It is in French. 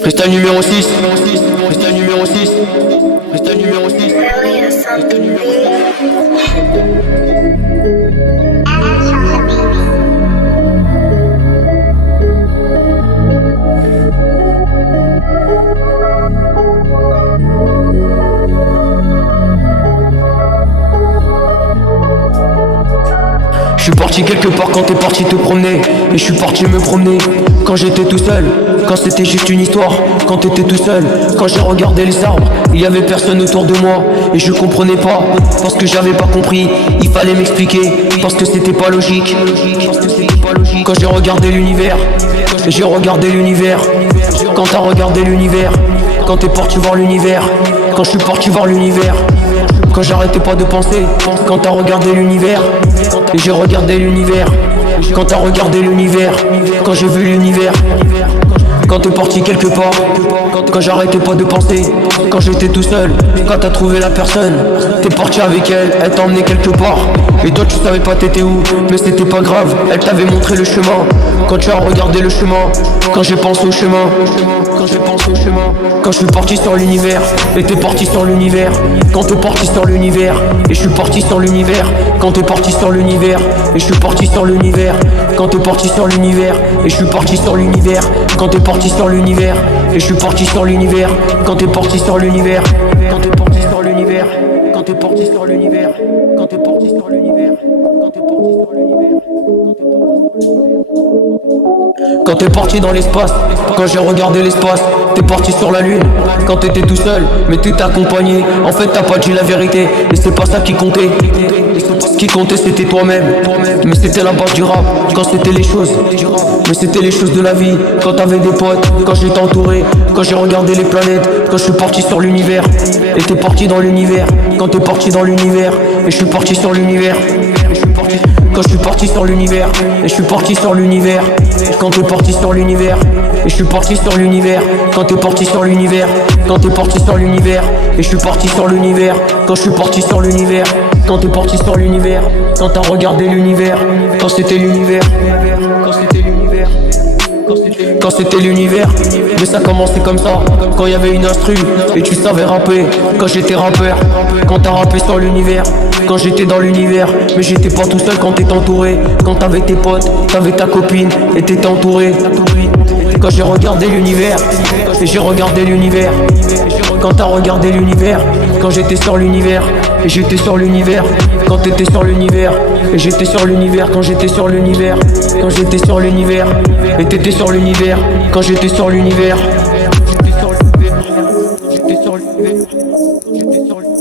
Freestyle numéro 6, freestyle numéro 6, freestyle numéro 6, freestyle numéro 6. Je suis parti quelque part quand t'es parti te promener. Et je suis parti me promener quand j'étais tout seul. Quand c'était juste une histoire, quand t'étais tout seul. Quand j'ai regardé les arbres, il y avait personne autour de moi. Et je comprenais pas, parce que j'avais pas compris. Il fallait m'expliquer, parce que c'était pas logique. Quand j'ai regardé l'univers, j'ai regardé l'univers. Quand t'as regardé l'univers, quand t'es parti voir l'univers, quand je suis parti voir l'univers. Quand j'arrêtais pas de penser, quand t'as regardé l'univers, et j'ai regardé l'univers. Quand t'as regardé l'univers, quand j'ai vu l'univers. Quand t'es parti quelque part, quand j'arrêtais pas de penser, quand j'étais tout seul, quand t'as trouvé la personne, t'es parti avec elle, elle t'a emmené quelque part. Et toi tu savais pas t'étais où, mais c'était pas grave, elle t'avait montré le chemin. Quand tu as regardé le chemin, quand j'ai pensé au chemin, quand j'ai pensé au chemin, quand je suis parti sur l'univers, et t'es parti sur l'univers. Quand t'es parti sur l'univers, et je suis parti sur l'univers. Quand t'es parti sur l'univers, et je suis parti sur l'univers. Quand t'es parti sur l'univers, et je suis parti sur l'univers. Quand t'es parti sur l'univers, et je suis parti sur l'univers. Quand t'es parti sur l'univers, quand t'es parti sur l'univers, quand t'es parti sur l'univers, quand t'es parti sur l'univers, quand t'es parti sur l'univers, quand t'es parti sur l'univers. Quand t'es parti dans l'espace, quand j'ai regardé l'espace, t'es parti sur la lune. Quand t'étais tout seul, mais t'étais accompagné. En fait t'as pas dit la vérité, et c'est pas ça qui comptait. Ce qui comptait c'était toi-même, mais c'était la base du rap. Quand c'était les choses, mais c'était les choses de la vie. Quand t'avais des potes, quand j'étais entouré, quand j'ai regardé les planètes, quand je suis parti sur l'univers. Et t'es parti dans l'univers, quand t'es parti dans l'univers, et je suis parti sur l'univers. Quand je suis parti sur l'univers, et je suis parti sur l'univers. Quand t'es parti sur l'univers, et je suis parti sur l'univers. Quand t'es parti sur l'univers, quand t'es parti sur l'univers, et je suis parti sur l'univers. Quand je suis parti sur l'univers, quand t'es parti sur l'univers. Quand t'as regardé l'univers, quand c'était l'univers, quand c'était l'univers. Quand c'était l'univers, mais ça commençait comme ça. Quand il y avait une instru et tu savais rapper. Quand j'étais rappeur, quand t'as rappé sur l'univers. Quand j'étais dans l'univers, mais j'étais pas tout seul quand t'étais entouré. Quand t'avais tes potes, t'avais ta copine et t'étais entouré. Quand j'ai regardé l'univers, et j'ai regardé l'univers. Quand t'as regardé l'univers, quand j'étais sur l'univers, et j'étais sur l'univers. Quand t'étais sur l'univers, et j'étais sur l'univers. Quand j'étais sur l'univers, quand j'étais sur l'univers, et t'étais sur l'univers. Quand j'étais sur l'univers, j'étais sur l'univers. J'étais sur l'univers. J'étais sur l'univers.